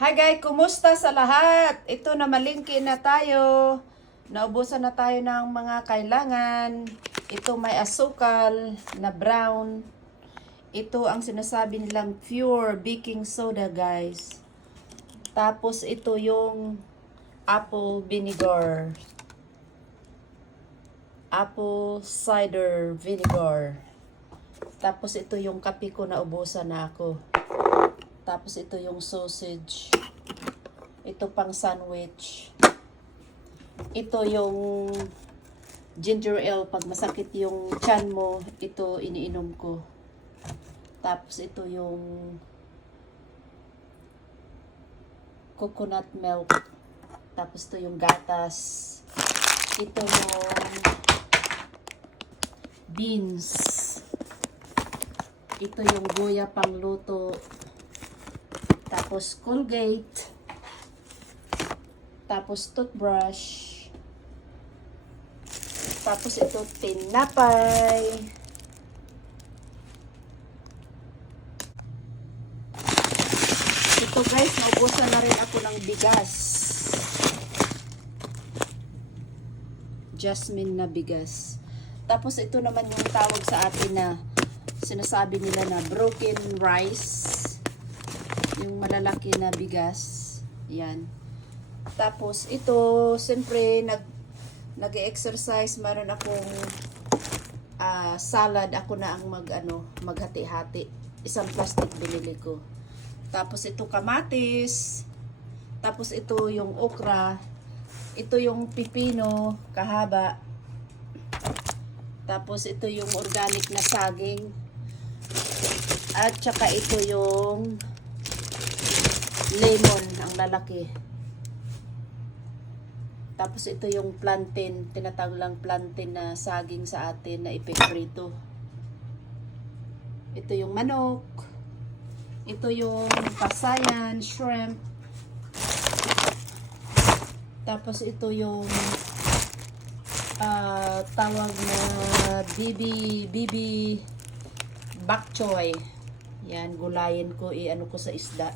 Hi guys, kumusta sa lahat? Ito na malingki na tayo. Naubusan na tayo ng mga kailangan. Ito may asukal na brown. Ito ang sinasabi nilang pure baking soda guys. Tapos ito yung apple vinegar. Apple cider vinegar. Tapos ito yung kape ko na ubusan na ako. Tapos ito yung sausage. Ito pang sandwich. Ito yung ginger ale. Pag masakit yung tiyan mo, ito iniinom ko. Tapos ito yung coconut milk. Tapos ito yung gatas. Ito yung beans. Ito yung goya pang luto. Tapos Colgate. Tapos toothbrush. Tapos ito tinapay. Ito guys, naubusan na rin ako ng bigas. Jasmine na bigas. Tapos ito naman yung tawag sa atin na sinasabi nila na broken rice. Yung malalaki na bigas. Yan. Tapos ito, siyempre nag-exercise, meron akong salad. Ako na ang maghati-hati. Isang plastic binili ko. Tapos ito kamatis. Tapos ito yung okra. Ito yung pipino, kahaba. Tapos ito yung organic na saging. At saka ito yung lemon, ang lalaki. Tapos ito yung plantain, tinatawag lang plantain na saging sa atin na ipiprito. Ito yung manok. Ito yung pasayan, shrimp. Tapos ito yung tawag na bibi bak choy. Yan, gulayin ko, ano ko sa isda.